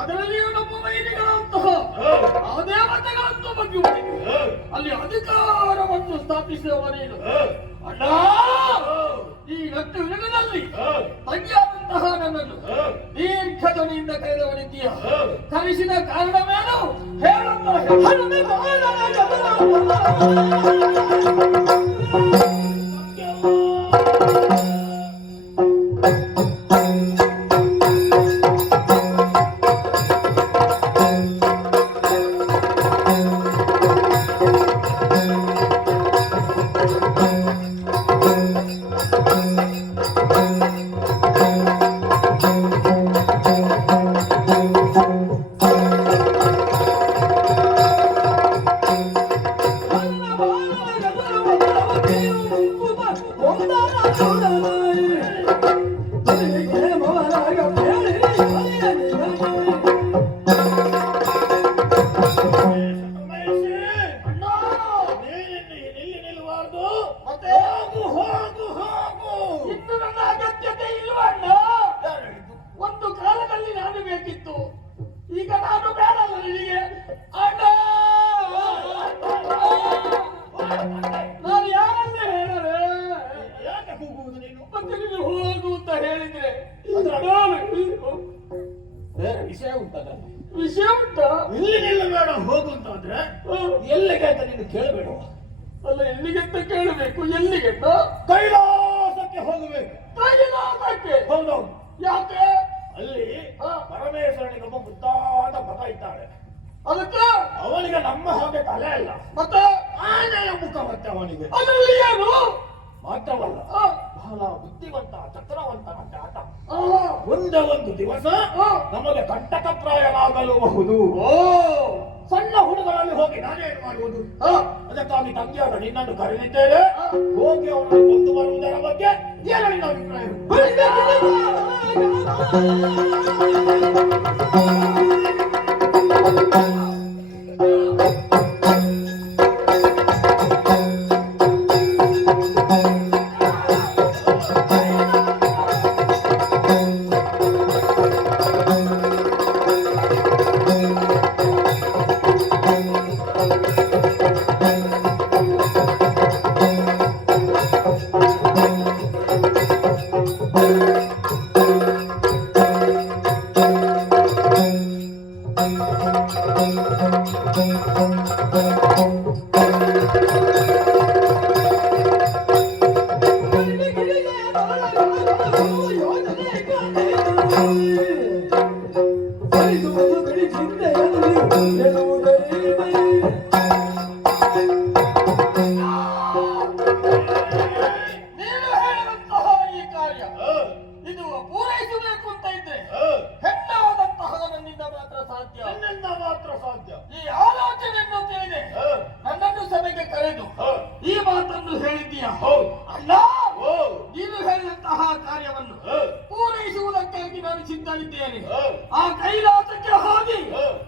ಅದರಲ್ಲಿಯೂ ನಮ್ಮ ವೈರಿಗಳಂತಹ ಆ ದೇವತೆಗಳನ್ನು ಬಗ್ಗೆ ಅಲ್ಲಿ ಅಧಿಕಾರವನ್ನು ಸ್ಥಾಪಿಸುವ ನೀನು ಅಣ್ಣ. ಈ ರಕ್ತ ವಿರಗದಲ್ಲಿ ತಂಗಿಯಾದಂತಹ ನನ್ನನ್ನು ದೀರ್ಘಧ್ವನಿಯಿಂದ ಕರೆದವನಿದ್ದೀಯ. ಕರೆಸಿದ ಕಾರಣವೇನು ವಿಷಯ ಉಂಟಾ? ಇಲ್ಲಿ ನಿಲ್ಲಬೇಡ, ಹೋಗುವಂತಾದ್ರೆ ಎಲ್ಲಿಗೆ ಅಂತ ನೀನು ಕೇಳಬೇಡ. ಅಲ್ಲ, ಎಲ್ಲಿಗೆ ಅಂತ ಕೇಳಬೇಕು. ಎಲ್ಲಿಗೆ? ಕೈಲಾಸಕ್ಕೆ ಹೋಗಬೇಕು. ಕೈಲಾಸಕ್ಕೆ? ಹೌದೌದು. ಯಾಕೆ? ಅಲ್ಲಿ ಪರಮೇಶ್ವರನಿಗೆ ಒಬ್ಬ ಮುದ್ದಾದ ಮಗ ಇದ್ದಾಳೆ. ಅದಕ್ಕೆ ಅವನಿಗೆ ನಮ್ಮ ಹಾಗೆ ತಲೆ ಇಲ್ಲ, ಮತ್ತೆ ಆನೆಯ ಮುಖ ಮತ್ತೆ ಅವನಿಗೆ. ಅದರಲ್ಲಿ ಏನು? ಮಾತ್ರವಲ್ಲ, ಬಹಳ ಬುದ್ಧಿವಂತ ಚಕ್ರವಂತ ಆಟ. ಒಂದೇ ಒಂದು ದಿವಸ ನಮಗೆ ಕಂಟಕಪ್ರಾಯವಾಗಲೂಬಹುದು. ಸಣ್ಣ ಹುಡುಗರಲ್ಲಿ ಹೋಗಿ ನಾನೇನು ಮಾಡುವುದು? ಅದಕ್ಕಾಗಿ ತಂಗಿಯಾದ ನಿನ್ನನ್ನು ಕರೆದಿದ್ದೇನೆ. ಹೋಗಿ ಅವರನ್ನು ಕೊಂದು ಬರುವುದರ ಬಗ್ಗೆ ಏನು ನಿನ್ನ ಅಭಿಪ್ರಾಯ? ಆ ಕೈಲಾಸಕ್ಕೆ ಹೋಗಿ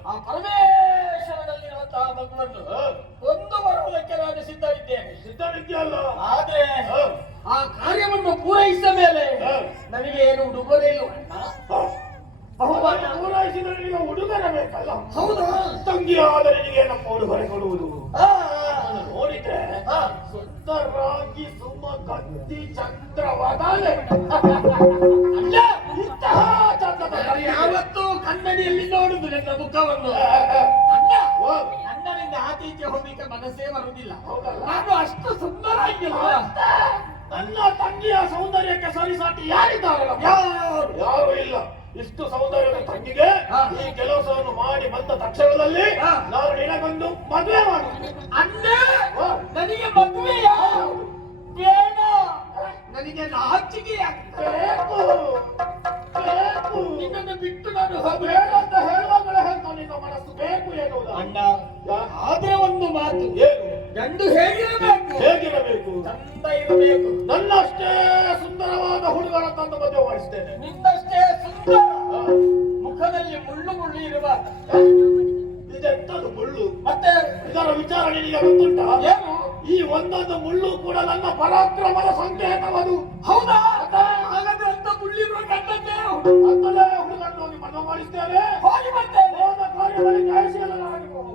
ಆ ಪರಮೇಶ್ವರನಲ್ಲಿರುವಂತಹ ಮಗುವನ್ನು ಒಂದು ಬರುವುದಕ್ಕೆ ನಾನು ಸಿದ್ಧ ಇದ್ದೇನೆ. ಸಿದ್ಧವಿದ್ಯಲ್ಲ? ಆದ್ರೆ ಆ ಕಾರ್ಯವನ್ನು ಪೂರೈಸಿದ ಮೇಲೆ ಹ. ನನಗೆ ಏನು ಉಡುಗೊರೆ ಇಲ್ಲವಣ್ಣ? ಬಹುಮಾನ ಪೂರೈಸಿದರೆ ನಿಮಗೆ ಉಡುಗೊರೆ ಬೇಕಲ್ಲ? ಹೌದಾ? ತಂಗಿ ಆದರೆ ನಿನಗೆ ನಮ್ಮ ಉಡುಗೊರೆ ಕೊಡುವುದು. ಆ, ನಾನು ನೋಡಿದ್ರೆ ಆ. ಸುಂದರಾಗಿ ಸುಮ್ಮ ಗಂತಿ ಚಂದ್ರವಾದಾಲೆ ಅಣ್ಣ, ಇಂತಹ ಚಂದದ ನಾನು ಕನ್ಯೆ. ಯಾವತ್ತೂ ಕನ್ನಡಿಯಲ್ಲಿ ನೋಡುದು ನನ್ನ ಮುಖವನ್ನು. ಅಣ್ಣ, ಅಣ್ಣನಿಂದ ಆಚೀಚೆ ಹೋಗ್ಲಿಕ್ಕೆ ಮನಸ್ಸೇ ಬರುವುದಿಲ್ಲ. ಹೌದಲ್ಲ? ನಾನು ಅಷ್ಟು ಸುಂದರ ಆಗಿಲ್ಲ. ನನ್ನ ತಂಗಿಯ ಸೌಂದರ್ಯಕ್ಕೆ ಸರಿಸಾಟಿ ಯಾರಿದ್ದಾರಲ್ಲ? ಯಾರು? ಯಾರು ಇಲ್ಲ. ಇಷ್ಟು ಸೌಂದರ್ಯದ ತಂಗಿಗೆ ಹಾ. ಈ ಕೆಲಸವನ್ನು ಮಾಡಿ ಬಂದ ತಕ್ಷಣದಲ್ಲಿ ಹಾ. ನಾನು ನಿನಗೊಂದು ಮದುವೆ ಮಾಡುತ್ತೇನೆ. ಅಣ್ಣ, ಹಾ. ನನಗೆ ಮದುವೆಯ ಬೇಡ. ನನಗೆ ನಾಚಿಕೆ ಆಗ್ತದೆ. ಬೇಕು, ಬೇಕು. ನಿನ್ನನ್ನು ಬಿಟ್ಟು ನಾನು ಬೇಡ ಹೋಗಬೇಡ. ಅಂತ ಹೇಳುವಾಗಲೇ ಹೇಳ್ತಾ ನಿನ್ನ ಮನಸ್ಸು ಬೇಕು ಎನ್ನುವುದ? ಅಣ್ಣ, ಆದ್ರೆ ಒಂದು ಮಾತು, ಏನು? ಗಂಡು ಹೇಗಿರಬೇಕು? ಹೇಗಿರಬೇಕು? ಚಂದ ಇರಬೇಕು. ನನ್ನಷ್ಟೇ ಸುಂದರವಾದ ಹುಡುಗರ ತಂದು ಮದುವೆ ಮಾಡಿಸ್ತೇನೆ. ನಿನ್ನಷ್ಟೇ ಸುಂದರ, ಹಾ. ಮುಖದಲ್ಲಿ ಮುಳ್ಳು ಮುಳ್ಳು ಇರಬಾರ್ದು. ಇದೆಂತದು ಮುಳ್ಳು? ಮತ್ತೆ ಇದರ ವಿಚಾರ ನಿನಗೆ ಗೊತ್ತುಂಟಾ? ಏನು? ಈ ಒಂದೊಂದು ಮುಳ್ಳು ಕೂಡ ನನ್ನ ಪರಾಕ್ರಮದ ಸಂಕೇತವದು. ಹೌದಾ? ಹಾಗಾದ್ರೆ ಅಂತ ಮುಳ್ಳಿರುವ ಗಂಡನ್ನೇ ಅಂತಲೇ ಹುಡುಗನ್ನು ಹೋಗಿ ಮದುವೆ ಮಾಡಿಸ್ತೇನೆ. ಹೋಗಿ ಬರ್ತೇನೆ. ಹೋದ ಕಾರ್ಯದಲ್ಲಿ ನ್ಯಾಯಶೀಲನಾಗಿ ಹೋಗು.